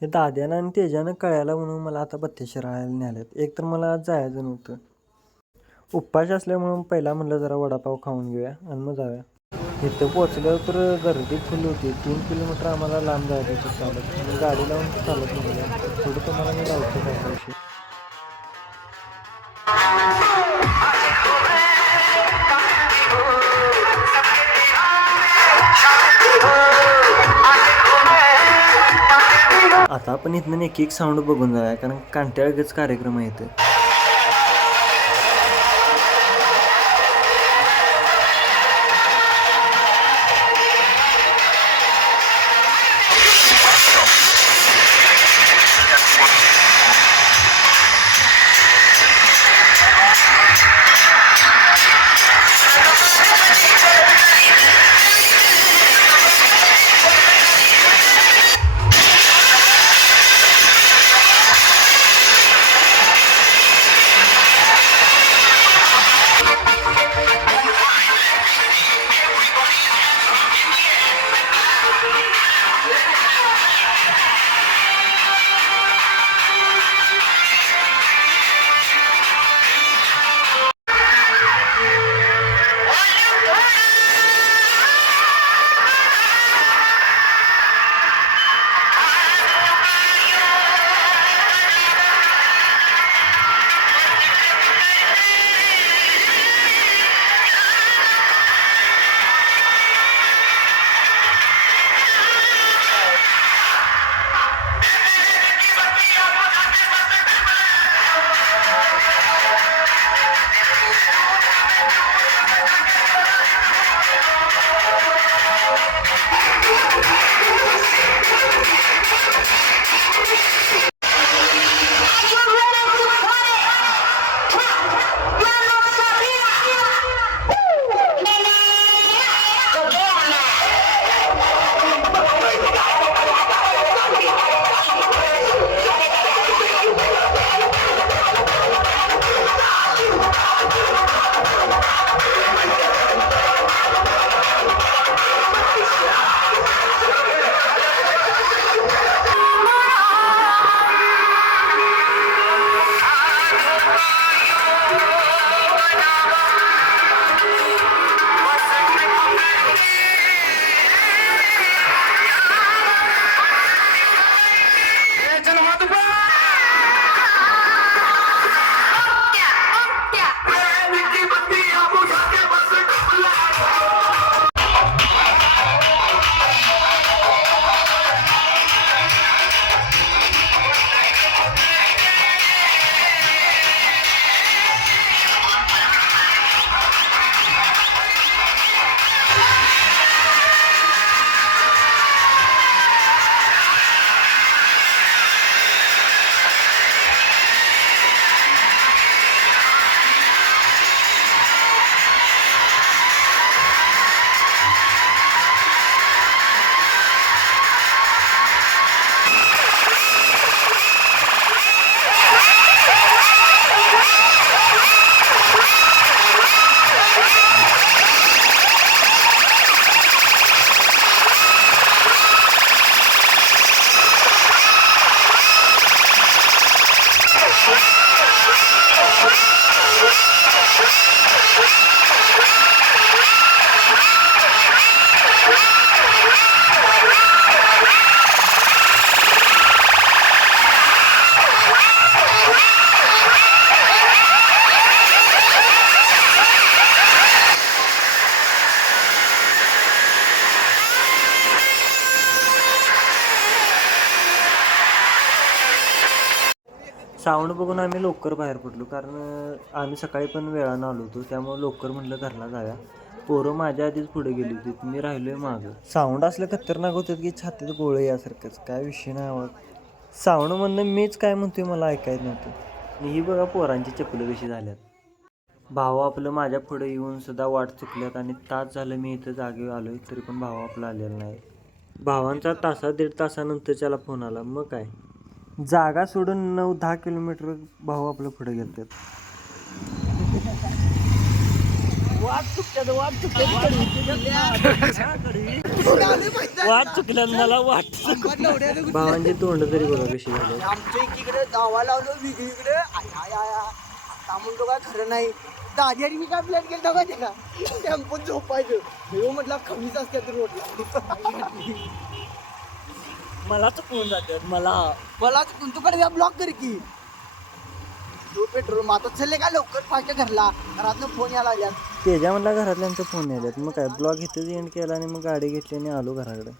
हे दाद्यानं आणि तेजानं कळायला म्हणून मला आता बत्तीसशे राहायला न्याल्यात. एक तर मला आज जायचं नव्हतं. उपाशी असल्यामुळं पहिला म्हणलं जरा वडापाव खाऊन घेऊया आणि मग जाऊया. इथं पोचल्यावर तर गर्दी फुल होती. 3 किलोमीटर आम्हाला लांब जायचं होतं चालत. मी गाडी लावून चालत निघालो. थोडं तुम्हाला मी लावतो काय विषय. आता आपण इथनं एक एक साऊंड बघून जाऊया कारण कांट्याळगच कार्यक्रम आहे इथं. साऊंड बघून आम्ही लवकर बाहेर पडलो कारण आम्ही सकाळी पण वेळानं आलो होतो. त्यामुळे लवकर म्हटलं घरला जाऊया. पोरं माझ्या आधीच पुढे गेली होती. मी राहिलोय मागं. साऊंड असलं खतरनाक होतं की छातीत गोळे यासारखंच काय विषय नाही आवड. साऊंड म्हणणं मीच काय म्हणतोय मला ऐकायचं नव्हतं. आणि ही बघा पोरांची चपलं कशी झाल्यात. भाऊ आपलं माझ्या पुढे येऊन सुद्धा वाट चुकल्यात आणि तास झालं मी इथं जागे आलोय तरी पण भाऊ आपला आलेला नाही. भावांचा दीड तासानंतर त्याला फोन आला. मग काय जागा सोडून 9-10 किलोमीटर भाऊ आपलं पुढे गेलतात. वाट चुकल्यान मला वाट भावांची तोंड तरी बघा कशी झाली. आमच्या एकीकडे दावा लावलो वेगळीकडे आता म्हणतो काय खरं नाही. दादी मी काय प्लॅन केलं का त्याला टेम्पोत झोपायचं म्हटलं खमीच असते तर रोडला मला चुकवून जातात मला तुमच्याकडे ब्लॉक कर की तू पेट्रोल माता चालले का लवकर फास्ट घरला घरातनं फोन यायला लागल्यात त्याच्या म्हणला घरातल्यांचा फोन यायला मग काय ब्लॉग इथेच एंड केला आणि मग गाडी घेतली आणि आलो घराकडे.